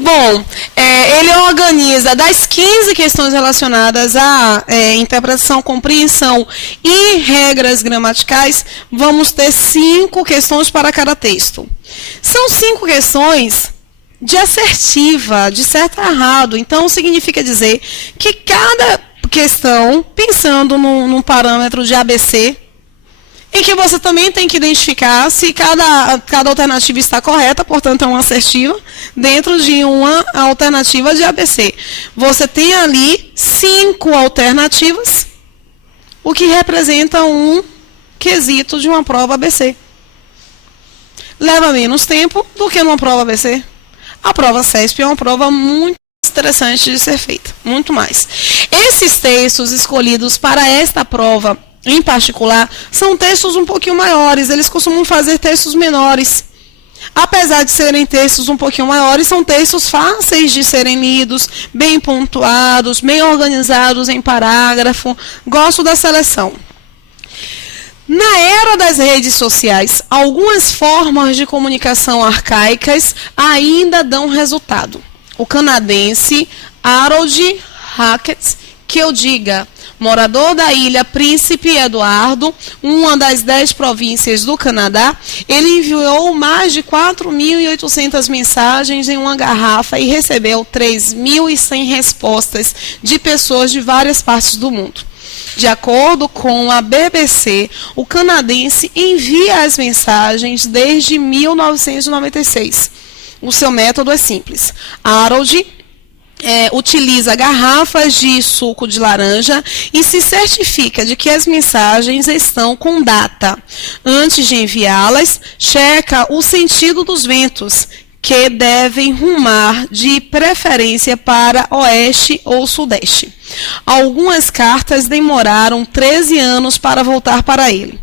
Bom, ele organiza das 15 questões relacionadas à interpretação, compreensão e regras gramaticais, vamos ter 5 questões para cada texto. São 5 questões de assertiva, de certo a errado. Então, significa dizer que cada questão, pensando num parâmetro de ABC, em que você também tem que identificar se cada alternativa está correta, portanto é uma assertiva, dentro de uma alternativa de ABC. Você tem ali 5 alternativas, o que representa um quesito de uma prova ABC. Leva menos tempo do que numa prova ABC. A prova CESP é uma prova muito interessante de ser feita, muito mais. Esses textos escolhidos para esta prova, em particular, são textos um pouquinho maiores, eles costumam fazer textos menores. Apesar de serem textos um pouquinho maiores, são textos fáceis de serem lidos, bem pontuados, bem organizados em parágrafo. Gosto da seleção. Na era das redes sociais, algumas formas de comunicação arcaicas ainda dão resultado. O canadense Harold Hackett, que eu diga, morador da ilha Príncipe Eduardo, uma das 10 províncias do Canadá, ele enviou mais de 4.800 mensagens em uma garrafa e recebeu 3.100 respostas de pessoas de várias partes do mundo. De acordo com a BBC, o canadense envia as mensagens desde 1996. O seu método é simples. Harold utiliza garrafas de suco de laranja e se certifica de que as mensagens estão com data. Antes de enviá-las, checa o sentido dos ventos, que devem rumar de preferência para oeste ou sudeste. Algumas cartas demoraram 13 anos para voltar para ele.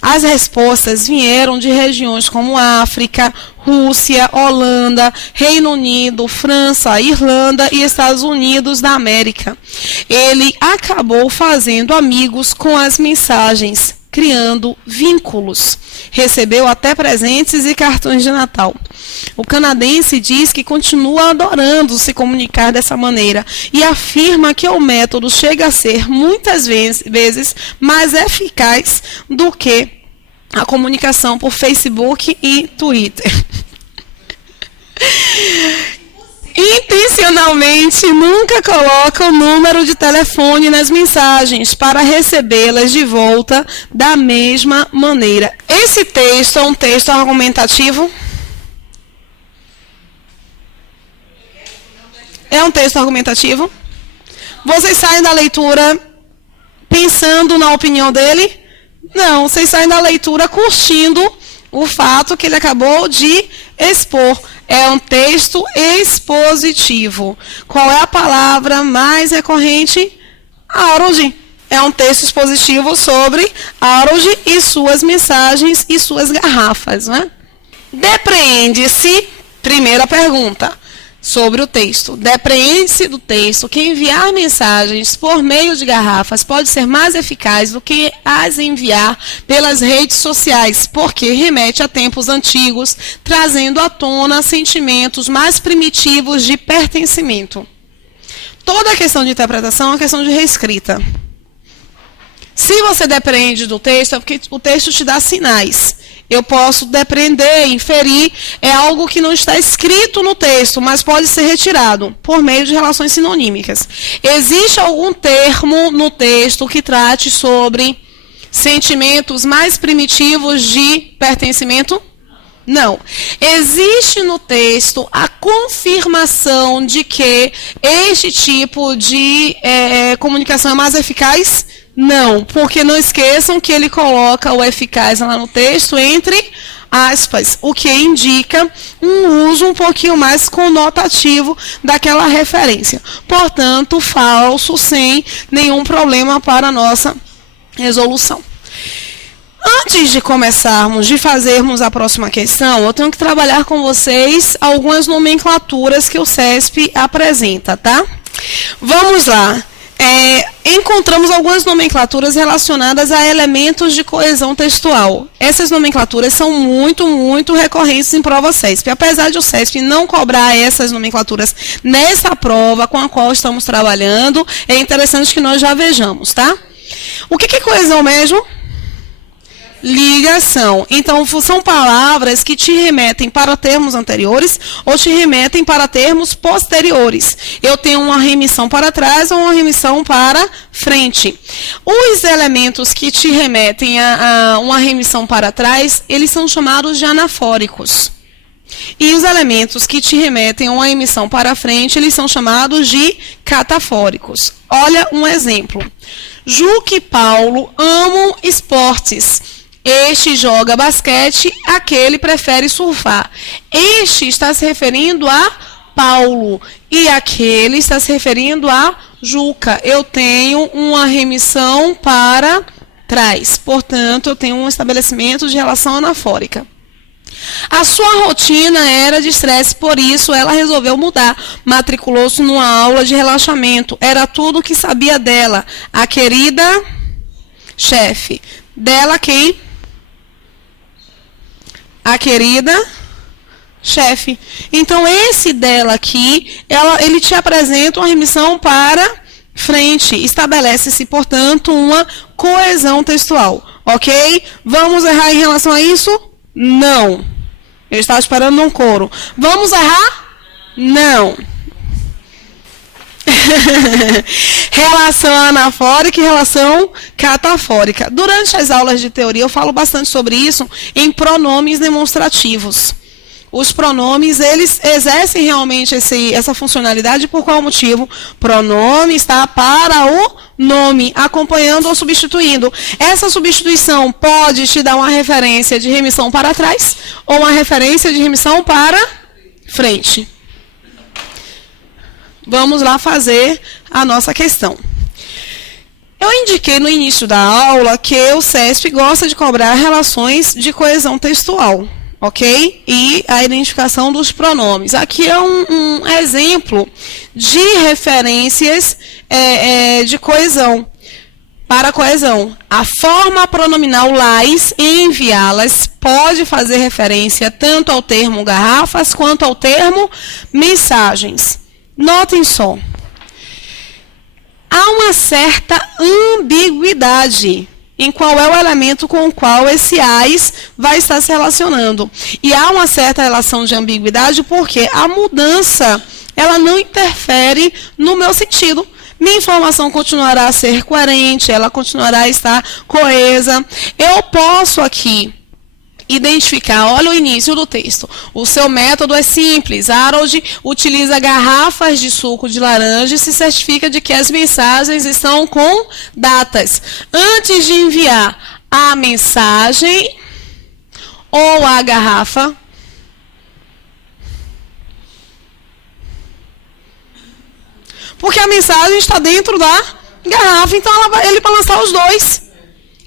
As respostas vieram de regiões como África, Rússia, Holanda, Reino Unido, França, Irlanda e Estados Unidos da América. Ele acabou fazendo amigos com as mensagens, criando vínculos. Recebeu até presentes e cartões de Natal. O canadense diz que continua adorando se comunicar dessa maneira e afirma que o método chega a ser muitas vezes mais eficaz do que a comunicação por Facebook e Twitter. Intencionalmente nunca coloca o número de telefone nas mensagens para recebê-las de volta da mesma maneira. Esse texto é um texto argumentativo? É um texto argumentativo? Vocês saem da leitura pensando na opinião dele? Não, vocês saem da leitura curtindo o fato que ele acabou de expor. É um texto expositivo. Qual é a palavra mais recorrente? Harold. É um texto expositivo sobre Harold e suas mensagens e suas garrafas, né? Depreende-se, primeira pergunta, sobre o texto. Depreende-se do texto que enviar mensagens por meio de garrafas pode ser mais eficaz do que as enviar pelas redes sociais, porque remete a tempos antigos, trazendo à tona sentimentos mais primitivos de pertencimento. Toda a questão de interpretação é uma questão de reescrita. Se você depreende do texto, é porque o texto te dá sinais. Eu posso depreender, inferir, é algo que não está escrito no texto, mas pode ser retirado por meio de relações sinonímicas. Existe algum termo no texto que trate sobre sentimentos mais primitivos de pertencimento? Não. Existe no texto a confirmação de que este tipo de comunicação é mais eficaz? Não, porque não esqueçam que ele coloca o eficaz lá no texto entre aspas, o que indica um uso um pouquinho mais conotativo daquela referência. Portanto, falso, sem nenhum problema para a nossa resolução. Antes de começarmos, de fazermos a próxima questão, eu tenho que trabalhar com vocês algumas nomenclaturas que o CESP apresenta, tá? Vamos lá. encontramos algumas nomenclaturas relacionadas a elementos de coesão textual. Essas nomenclaturas são muito recorrentes em prova CESP. Apesar de o CESP não cobrar essas nomenclaturas nessa prova com a qual estamos trabalhando, é interessante que nós já vejamos, tá? O que é coesão mesmo? Ligação. Então, são palavras que te remetem para termos anteriores ou te remetem para termos posteriores. Eu tenho uma remissão para trás ou uma remissão para frente. Os elementos que te remetem a uma remissão para trás, eles são chamados de anafóricos. E os elementos que te remetem a uma emissão para frente, eles são chamados de catafóricos. Olha um exemplo. Juca e Paulo amam esportes. Este joga basquete, aquele prefere surfar. Este está se referindo a Paulo e aquele está se referindo a Juca. Eu tenho uma remissão para trás. Portanto, eu tenho um estabelecimento de relação anafórica. A sua rotina era de estresse, por isso ela resolveu mudar. Matriculou-se numa aula de relaxamento. Era tudo o que sabia dela. A querida chefe. Dela quem? A querida chefe. Então, esse dela aqui, ele te apresenta uma remissão para frente. Estabelece-se, portanto, uma coesão textual. Ok? Vamos errar em relação a isso? Não. Eu estava esperando um coro. Vamos errar? Não. Relação anafórica e relação catafórica. Durante as aulas de teoria, eu falo bastante sobre isso em pronomes demonstrativos. Os pronomes, eles exercem realmente essa funcionalidade. Por qual motivo? Pronome está para o nome, acompanhando ou substituindo. Essa substituição pode te dar uma referência de remissão para trás ou uma referência de remissão para frente. Vamos lá fazer a nossa questão. Eu indiquei no início da aula que o CESP gosta de cobrar relações de coesão textual, ok? E a identificação dos pronomes. Aqui é um exemplo de referências de coesão. Para coesão, a forma pronominal lais e enviá-las pode fazer referência tanto ao termo garrafas quanto ao termo mensagens. Notem só, há uma certa ambiguidade em qual é o elemento com o qual esse AIS vai estar se relacionando. E há uma certa relação de ambiguidade porque a mudança, ela não interfere no meu sentido. Minha informação continuará a ser coerente, ela continuará a estar coesa. Eu posso aqui identificar, olha o início do texto. O seu método é simples. Harold utiliza garrafas de suco de laranja e se certifica de que as mensagens estão com datas. Antes de enviar a mensagem ou a garrafa, porque a mensagem está dentro da garrafa, então ele vai lançar os dois.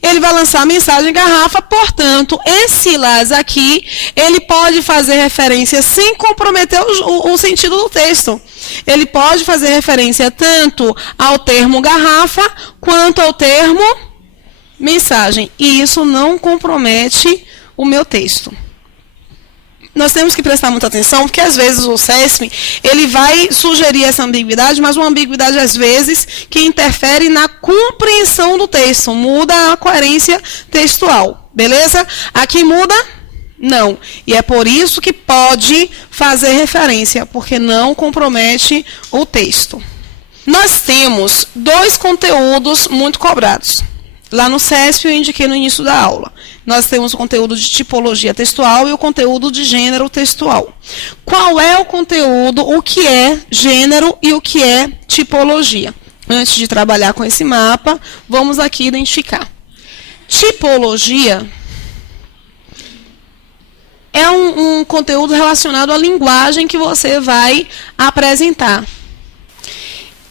Ele vai lançar a mensagem garrafa, portanto, esse las aqui, ele pode fazer referência sem comprometer o sentido do texto. Ele pode fazer referência tanto ao termo garrafa, quanto ao termo mensagem. E isso não compromete o meu texto. Nós temos que prestar muita atenção, porque às vezes o CESP, ele vai sugerir essa ambiguidade, mas uma ambiguidade às vezes que interfere na compreensão do texto, muda a coerência textual, beleza? Aqui muda? Não. E é por isso que pode fazer referência, porque não compromete o texto. Nós temos dois conteúdos muito cobrados. Lá no CESP eu indiquei no início da aula. Nós temos o conteúdo de tipologia textual e o conteúdo de gênero textual. Qual é o conteúdo, o que é gênero e o que é tipologia? Antes de trabalhar com esse mapa, vamos aqui identificar. Tipologia é um conteúdo relacionado à linguagem que você vai apresentar.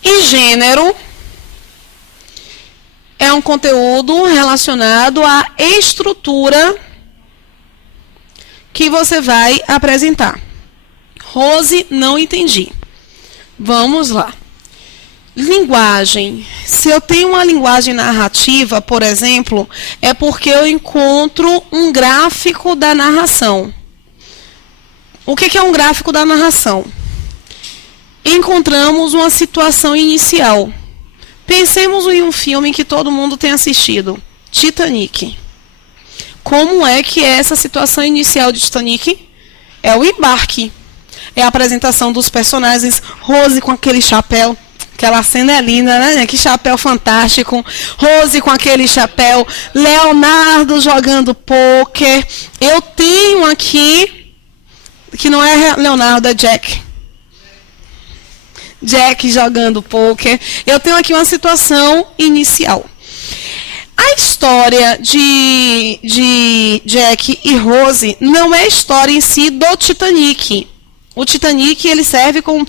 E gênero é um conteúdo relacionado à estrutura que você vai apresentar. Rose, não entendi. Vamos lá. Linguagem. Se eu tenho uma linguagem narrativa, por exemplo, é porque eu encontro um gráfico da narração. O que é um gráfico da narração? Encontramos uma situação inicial. Pensemos em um filme que todo mundo tem assistido, Titanic. Como é que é essa situação inicial de Titanic? É o embarque. É a apresentação dos personagens, Rose com aquele chapéu. Aquela cena é linda, né? Que chapéu fantástico. Rose com aquele chapéu. Leonardo jogando pôquer. Eu tenho aqui, que não é Leonardo, é Jack. Jack jogando pôquer. Eu tenho aqui uma situação inicial. A história de Jack e Rose não é a história em si do Titanic. O Titanic ele serve como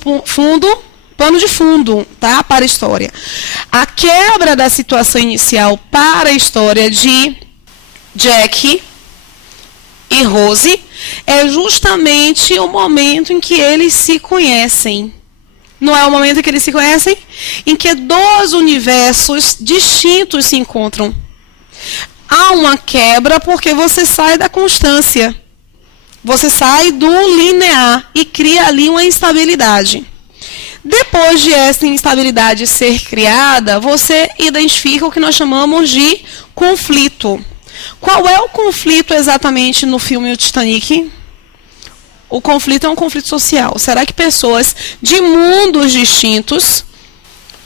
pano de fundo, tá? Para a história. A quebra da situação inicial para a história de Jack e Rose é justamente o momento em que eles se conhecem. Não é o momento em que eles se conhecem? Em que dois universos distintos se encontram. Há uma quebra porque você sai da constância. Você sai do linear e cria ali uma instabilidade. Depois de essa instabilidade ser criada, você identifica o que nós chamamos de conflito. Qual é o conflito exatamente no filme O Titanic? O conflito é um conflito social. Será que pessoas de mundos distintos,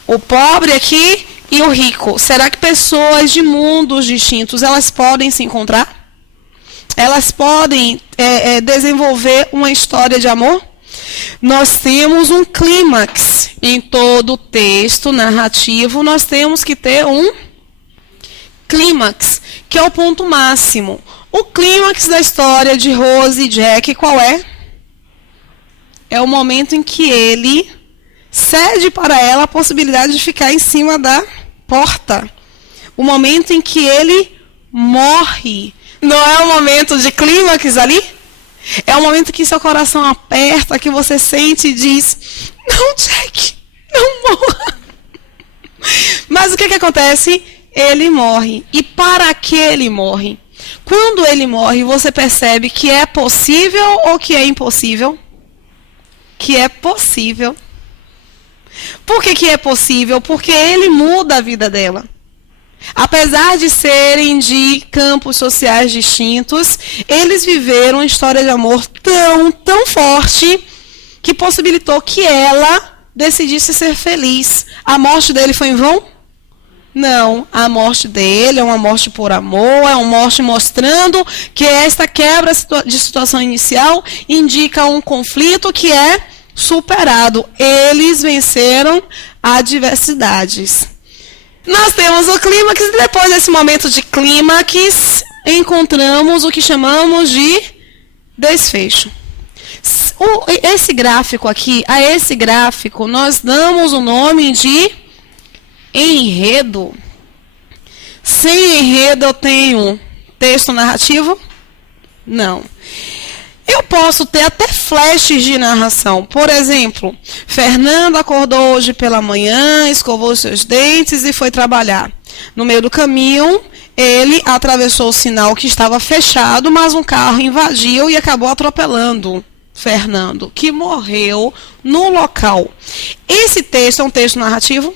o pobre aqui e o rico, será que pessoas de mundos distintos, elas podem se encontrar? Elas podem desenvolver uma história de amor? Nós temos um clímax em todo o texto narrativo, nós temos que ter um clímax, que é o ponto máximo. O clímax da história de Rose e Jack, qual é? É o momento em que ele cede para ela a possibilidade de ficar em cima da porta. O momento em que ele morre. Não é o momento de clímax ali? É o momento que seu coração aperta, que você sente e diz, não, Jack, não morra. Mas o que acontece? Ele morre. E para que ele morre? Quando ele morre, você percebe que é possível ou que é impossível? Que é possível. Por que é possível? Porque ele muda a vida dela. Apesar de serem de campos sociais distintos, eles viveram uma história de amor tão forte que possibilitou que ela decidisse ser feliz. A morte dele foi em vão? Não, a morte dele é uma morte por amor, é uma morte mostrando que esta quebra de situação inicial indica um conflito que é superado. Eles venceram adversidades. Nós temos o clímax e depois desse momento de clímax, encontramos o que chamamos de desfecho. Esse gráfico aqui, a esse gráfico, nós damos o nome de enredo. Sem enredo eu tenho texto narrativo? Não. Eu posso ter até flashes de narração. Por exemplo, Fernando acordou hoje pela manhã, escovou seus dentes e foi trabalhar. No meio do caminho, ele atravessou o sinal que estava fechado, mas um carro invadiu e acabou atropelando Fernando, que morreu no local. Esse texto é um texto narrativo?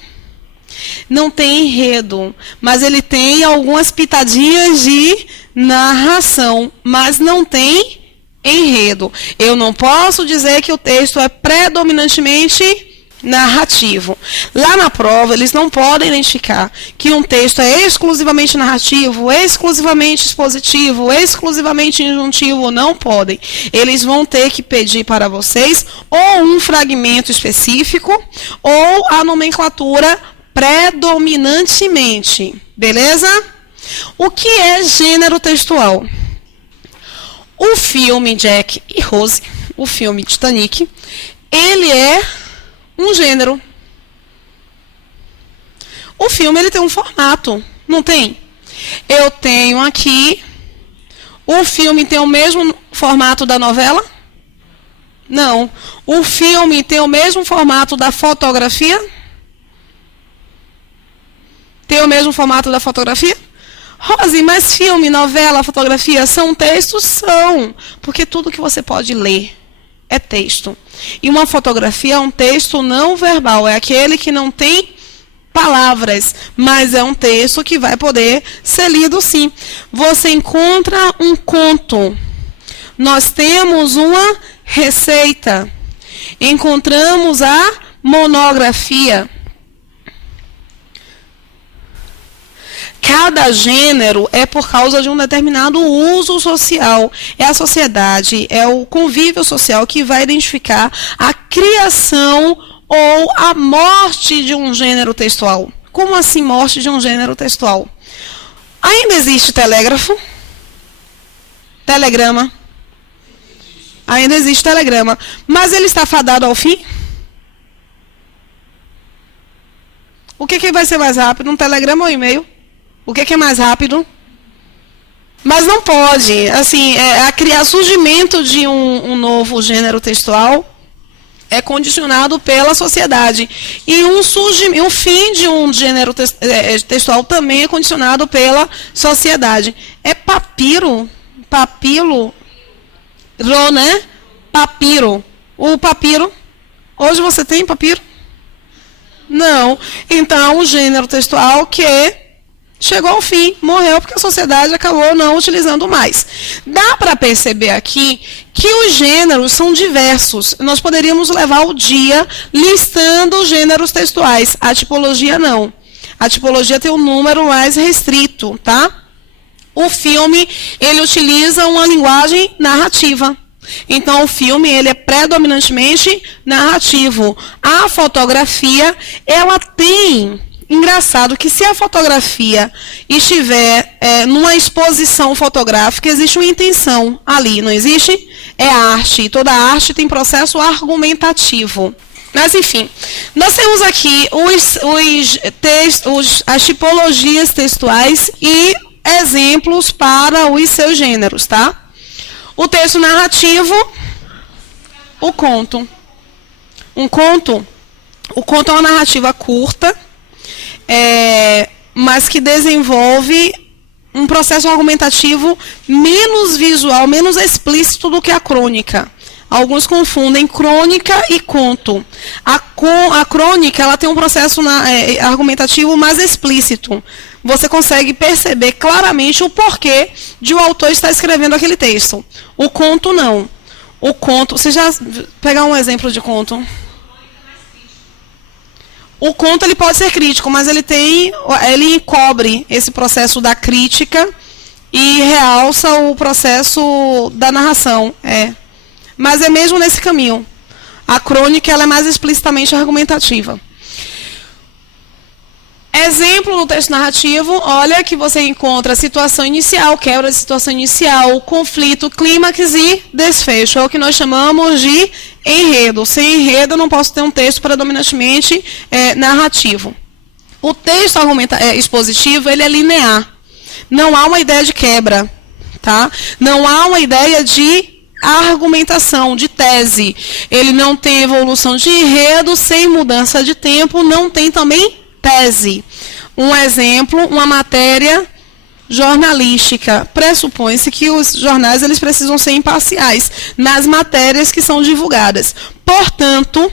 Não tem enredo, mas ele tem algumas pitadinhas de narração, mas não tem enredo. Eu não posso dizer que o texto é predominantemente narrativo. Lá na prova, eles não podem identificar que um texto é exclusivamente narrativo, exclusivamente expositivo, exclusivamente injuntivo. Não podem. Eles vão ter que pedir para vocês ou um fragmento específico ou a nomenclatura predominantemente. Beleza? O que é gênero textual? O filme Jack e Rose, o filme Titanic, ele é um gênero. O filme ele tem um formato, não tem? Eu tenho aqui, o filme tem o mesmo formato da novela? Não. O filme tem o mesmo formato da fotografia? Tem o mesmo formato da fotografia? Rose, mas filme, novela, fotografia são textos? São. Porque tudo que você pode ler é texto. E uma fotografia é um texto não verbal. É aquele que não tem palavras, mas é um texto que vai poder ser lido sim. Você encontra um conto. Nós temos uma receita. Encontramos a monografia. Cada gênero é por causa de um determinado uso social. É a sociedade, é o convívio social que vai identificar a criação ou a morte de um gênero textual. Como assim morte de um gênero textual? Ainda existe telégrafo? Telegrama? Ainda existe telegrama. Mas ele está fadado ao fim? O que vai ser mais rápido, um telegrama ou um e-mail? O que é mais rápido? Mas não pode. Assim, a criar surgimento de um novo gênero textual é condicionado pela sociedade. E o fim de um gênero textual também é condicionado pela sociedade. É papiro, papilo, né? Papiro. O papiro. Hoje você tem papiro? Não. Então, o gênero textual que chegou ao fim, morreu porque a sociedade acabou não utilizando mais. Dá para perceber aqui que os gêneros são diversos. Nós poderíamos levar o dia listando os gêneros textuais. A tipologia não. A tipologia tem um número mais restrito, tá? O filme, ele utiliza uma linguagem narrativa. Então, o filme, ele é predominantemente narrativo. A fotografia, ela tem... Engraçado que se a fotografia estiver numa exposição fotográfica, existe uma intenção ali, não existe? É arte, e toda arte tem processo argumentativo. Mas, enfim, nós temos aqui as tipologias textuais e exemplos para os seus gêneros, tá? O texto narrativo, o conto. O conto é uma narrativa curta, mas que desenvolve um processo argumentativo menos visual, menos explícito do que a crônica. Alguns confundem crônica e conto. A crônica, ela tem um processo argumentativo mais explícito. Você consegue perceber claramente o porquê de o autor estar escrevendo aquele texto. O conto não. O conto, você já pegar um exemplo de conto? O conto, ele pode ser crítico, mas ele encobre esse processo da crítica e realça o processo da narração. Mas é mesmo nesse caminho. A crônica, ela é mais explicitamente argumentativa. Exemplo no texto narrativo, olha que você encontra situação inicial, quebra de situação inicial, conflito, clímax e desfecho. É o que nós chamamos de enredo. Sem enredo, eu não posso ter um texto predominantemente narrativo. O texto expositivo, ele é linear. Não há uma ideia de quebra. Tá? Não há uma ideia de argumentação, de tese. Ele não tem evolução de enredo, sem mudança de tempo, não tem também tese. Um exemplo, uma matéria jornalística. Pressupõe-se que os jornais eles precisam ser imparciais nas matérias que são divulgadas. Portanto,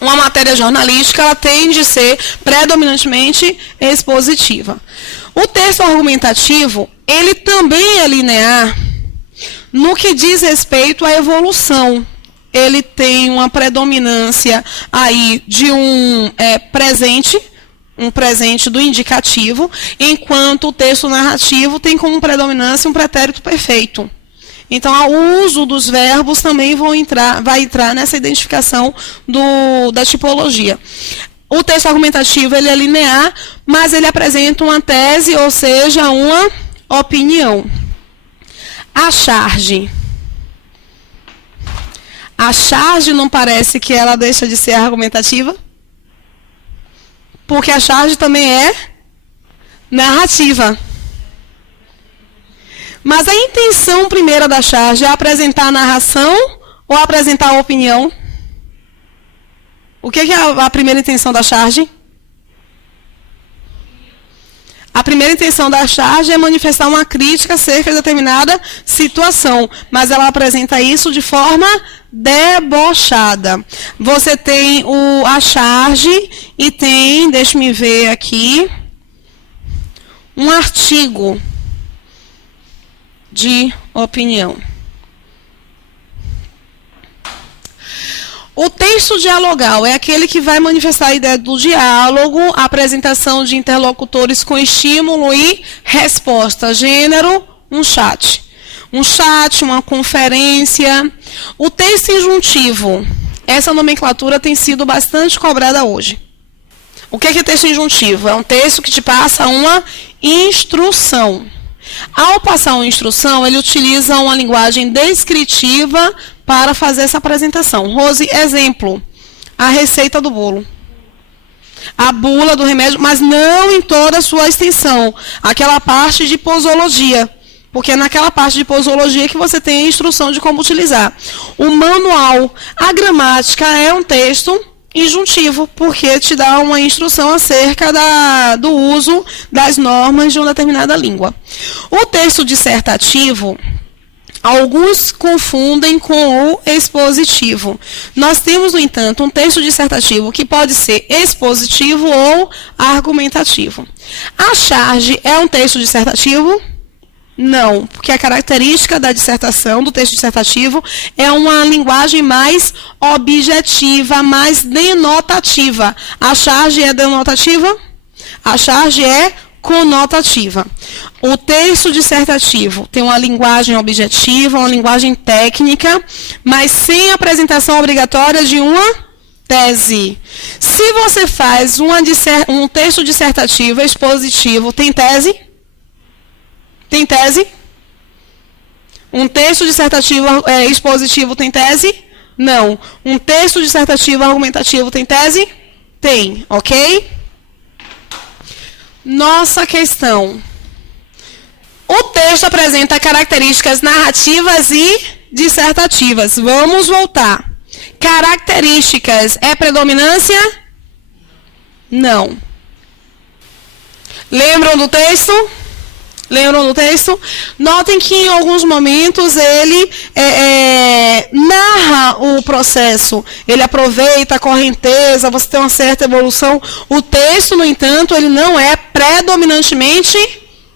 uma matéria jornalística ela tende a ser predominantemente expositiva. O texto argumentativo, ele também é linear no que diz respeito à evolução. Ele tem uma predominância aí de um presente do indicativo, enquanto o texto narrativo tem como predominância um pretérito perfeito. Então, o uso dos verbos também vai entrar nessa identificação da tipologia. O texto argumentativo ele é linear, mas ele apresenta uma tese, ou seja, uma opinião. A charge. A charge não parece que ela deixa de ser argumentativa? Porque a charge também é narrativa. Mas a intenção primeira da charge é apresentar a narração ou apresentar a opinião? O que é a primeira intenção da charge? A primeira intenção da charge é manifestar uma crítica acerca de determinada situação, mas ela apresenta isso de forma debochada. Você tem a charge e tem, deixa-me ver aqui, um artigo de opinião. O texto dialogal é aquele que vai manifestar a ideia do diálogo, a apresentação de interlocutores com estímulo e resposta. Gênero, um chat. Um chat, uma conferência. O texto injuntivo. Essa nomenclatura tem sido bastante cobrada hoje. O que é texto injuntivo? É um texto que te passa uma instrução. Ao passar uma instrução, ele utiliza uma linguagem descritiva para fazer essa apresentação. Rose, exemplo, a receita do bolo. A bula do remédio, mas não em toda a sua extensão. Aquela parte de posologia. Porque é naquela parte de posologia que você tem a instrução de como utilizar. O manual, a gramática é um texto injuntivo, porque te dá uma instrução acerca do uso das normas de uma determinada língua. O texto dissertativo, alguns confundem com o expositivo. Nós temos, no entanto, um texto dissertativo que pode ser expositivo ou argumentativo. A charge é um texto dissertativo? Não, porque a característica da dissertação, do texto dissertativo, é uma linguagem mais objetiva, mais denotativa. A charge é denotativa? A charge é conotativa. O texto dissertativo tem uma linguagem objetiva, uma linguagem técnica, mas sem apresentação obrigatória de uma tese. Se você faz um texto dissertativo expositivo, tem tese? Tem tese? Um texto dissertativo expositivo tem tese? Não. Um texto dissertativo argumentativo tem tese? Tem, ok? Nossa questão. O texto apresenta características narrativas e dissertativas. Vamos voltar. Características é predominância? Não. Lembram do texto? Lembram do texto? Notem que em alguns momentos ele narra o processo. Ele aproveita a correnteza, você tem uma certa evolução. O texto, no entanto, ele não é predominantemente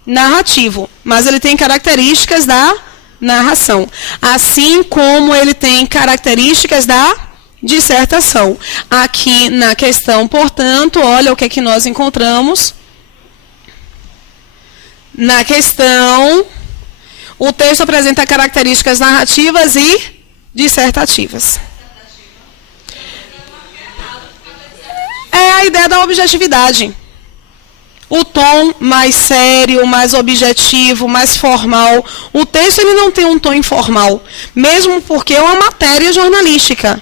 narrativo, mas ele tem características da narração. Assim como ele tem características da dissertação. Aqui na questão, portanto, olha o que é que nós encontramos. Na questão, o texto apresenta características narrativas e dissertativas. É a ideia da objetividade. O tom mais sério, mais objetivo, mais formal. O texto ele não tem um tom informal, mesmo porque é uma matéria jornalística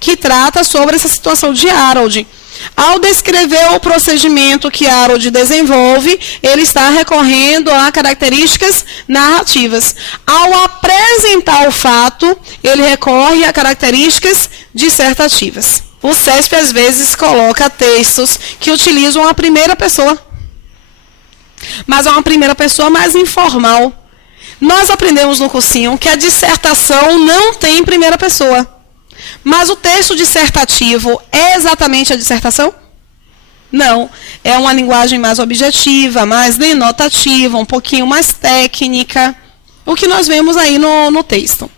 que trata sobre essa situação de Harold. Ao descrever o procedimento que Harold desenvolve, ele está recorrendo a características narrativas. Ao apresentar o fato, ele recorre a características dissertativas. O CESP, às vezes, coloca textos que utilizam a primeira pessoa, mas é uma primeira pessoa mais informal. Nós aprendemos no cursinho que a dissertação não tem primeira pessoa. Mas o texto dissertativo é exatamente a dissertação? Não. É uma linguagem mais objetiva, mais denotativa, um pouquinho mais técnica. O que nós vemos aí no texto.